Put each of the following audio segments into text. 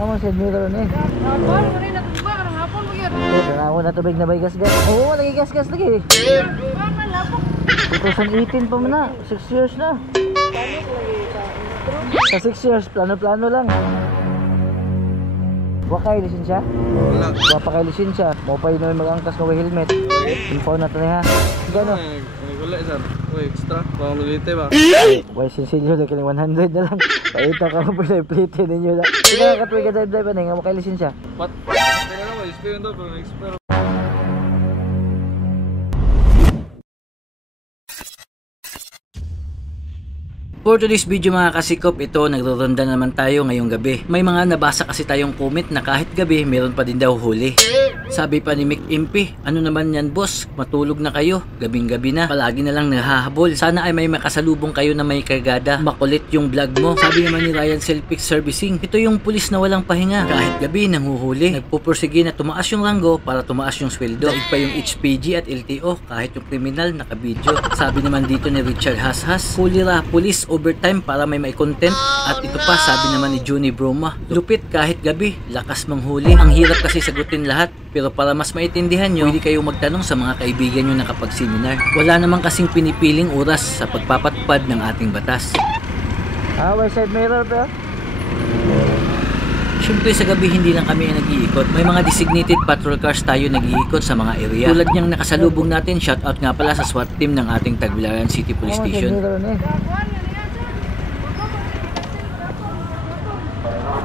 Amo sa mirror ni. Hapon, ganun na tumba, karang hapon mo yun. Tanaw na tubig na bay gas-gas. Oo, lagi gas-gas lagi. Hapon man, lapok. 2018 pa man na. 6 years na. Panik lagi sa intro. Sa 6 years, plano-plano lang. Wakay lisensya? Wala. Wapa kay lisensya. Mo pa yun mag-angkas ng helmet. Info na ito niya. Gano? Wala sir. Uy, extra. Pamilite ba? Why sinsilyo na kiling 100 na lang. Paita ka mo pala plate ninyo lang. Sige ka tuwi ka drive pa nga mo kay lisensya. What? Kaya naman, experience daw, pero experience. For today's video mga kasikop, ito nagroronda naman tayo ngayong gabi. May mga nabasa kasi tayong comment na kahit gabi meron pa din daw huli. Sabi pa ni Mick Impy, ano naman yan boss, matulog na kayo, gabing gabi na, palagi na lang nahahabol. Sana ay may makasalubong kayo na may kargada, makulit yung vlog mo. Sabi naman ni Ryan Selpic Servicing, ito yung pulis na walang pahinga, kahit gabi nanghuhuli. Nagpupursige na tumaas yung ranggo para tumaas yung sweldo. Daig pa yung HPG at LTO, kahit yung kriminal nakabidyo. Sabi naman dito ni Richard Hashas, pulira, pulis overtime para may content. At ito pa, sabi naman ni Juni Broma, lupit kahit gabi, lakas manghuli. Ang hirap kasi sagutin lahat, pero para mas maintindihan nyo, pwede kayong magtanong sa mga kaibigan nyo na kapag-seminar. Wala naman kasing pinipiling oras sa pagpapatupad ng ating batas. West side mirror pa. Siyempre sa gabi hindi lang kami nag-iikot. May mga designated patrol cars tayo nag-iikot sa mga area. Tulad niyang nakasalubong natin, shoutout nga pala sa SWAT team ng ating Tagbilaran City Police Station. Hapon, ganun yan, sir.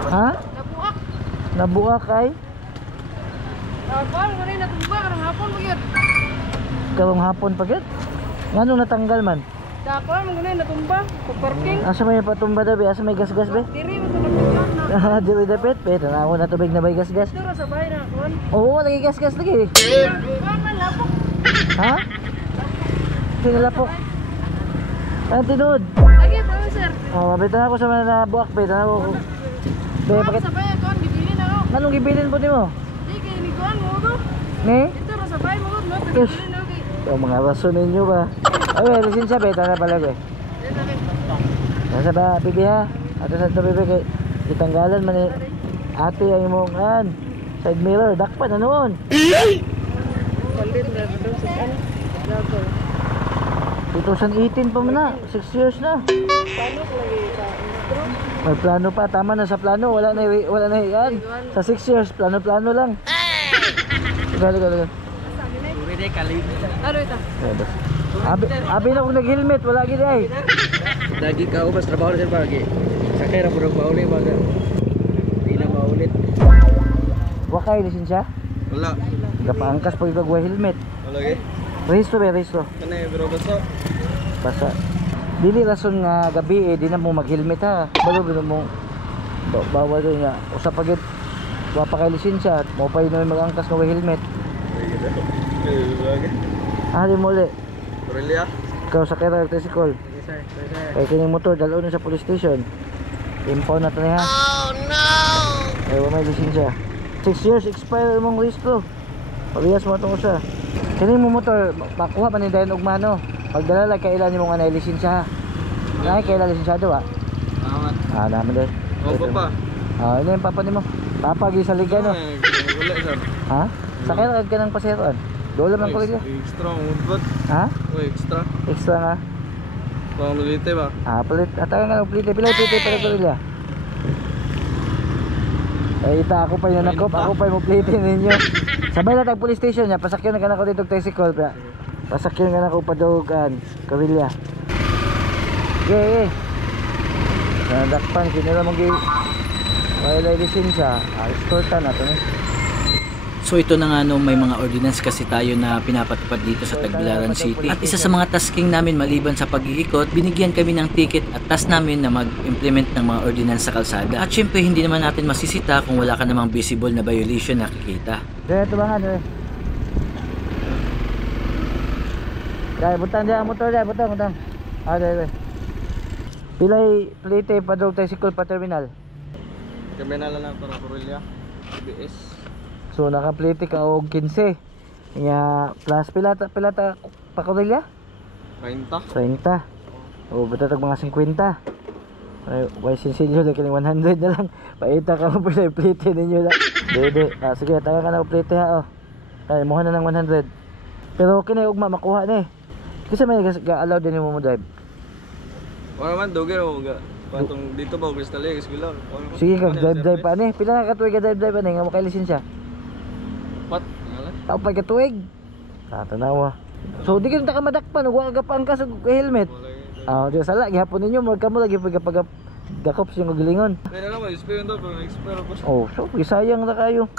Ha? Nabuak. Nabuak kay? Hapon, ganun na tumba, karang hapon mo yun. Karong hapon pa gid. Nganong natanggal man? Hapon, ganun na tumba, pag-parking. Asa may patumba daw, asa may gas-gas be? Diri mo sa nagpagyan na. Dili dapat pe, tanaw na tubig na bay gas-gas. Dito sa bahay na, kuhan. Oo, lagi gas-gas lagi. Hapon man, lapok. Ha? Sinalapok. Ang tinod. Lagi, bro, sir. Oh, mabita na ako sa mga nabuak pe, tanaw ko. Be, Kuhan bakit? sa bahay, kuhan, bibilin ako. Anong gibilin po nimo? Di, kaya ni kuhan mo ko. Ni? Dito na sa bahay mo ko, no? Bibilin ako. Yung mga rason ninyo ba? Ay, lisensya be, tanaw pala be. Nasa ba, bibi ha? Ato sa ito bibi kay itanggalan man ni ate ang imong an side mirror, dakpan na noon. Palit na doon sa ano. Lago. 2018 pa man na, 6 years na. Panik lagi sa intro. May plano pa, tama na sa plano, wala na yan. Sa 6 years, plano-plano lang. Gali. Ano ito? Abi na kung nag-helmet, wala gid ay. Lagi ka ubas, trabaho na sir pagi. Sakay na purog mauli ba? Hindi na maulit. Wakay lisensya? Wala. Gapaangkas pag igagwa helmet. Wala ge. Rehistro be, rehistro. Kanay, pero basta. Basta. Dili rason nga gabi di na mo mag-helmet ha. Balo gino mo bawal doon nga. Usa pa gid wa pa kay lisensya, mo pa yun mag-angkas ng helmet. Di mo ulit. Aurelia? Ikaw sa kera tricycle. Yes sir. Kaya kining motor dalon sa police station. Impound na to niya. Oh no! Ay wa may lisensya. 6 years expire mong rehistro. Parehas mo itong usa. Kining mo motor makuha man ni dayon og mano. Pagdala lang kailan nimo nga na lisensya ha. Nay kailan lisensyado ha. Naman din. Opo pa. Ano yung papa nimo? Papa gi sa liga no. Wala sir. Ha? Sa kera ka nang paseroan. Dola man ko liga. Extra, udbot. Ha? Uy, extra. Extra nga. Pamilite ba? Palit. Atakan nga ng plite. Pila plite para ko nila. Ay ita ako pa yun nakop. Ako pa yung plite ninyo. Sabay na tag police station niya. Pasakyan na ka na ko dito tricycle. Pasakyan ka na ko padogan. Karilya. Okay. Nadakpan. Kinira mong gay. Wala lisensya. Escorta na ito eh. So ito na nga no, may mga ordinance kasi tayo na pinapatupad dito sa Tagbilaran City. At isa sa mga tasking namin maliban sa pag-iikot, binigyan kami ng ticket at task namin na mag-implement ng mga ordinance sa kalsada. At syempre hindi naman natin masisita kung wala ka namang visible na violation na nakikita. Dito ba nga Dahil butang dyan ang motor dyan, butang. Dahil. Pilay plate pa daw tricycle pa terminal. Kami na lang para Aurelia. ABS. So naka-plate ka og 15. Nya plus pilata pa Cordelia? 30. 30. O basta tag mga 50. Ay, why sinsilyo na kining 100 na lang. Paita ka mo pala plate ninyo na. Dede. Sige, taga ka na plate ha oh. Ay, muha na ng 100. Pero okay na ugma makuha na eh. Kasi may ga-allow din mo drive. Wala man dugay mo ga. Patong dito ba gusto tali kasi bilang. Sige ka drive pa ani. Pila na ka tuig ka drive ani nga mo kay lisensya. Pat. Ngala. Tao pa ka tuig. Tanawa. So di ka madakpan ug wa ka pang ka sa helmet. Ah, di sala gihapon ninyo magkamo lagi pag dakop sa gilingon. Kaya na naman, experience daw, pero experience ko siya. Oh, so gisayang na kayo.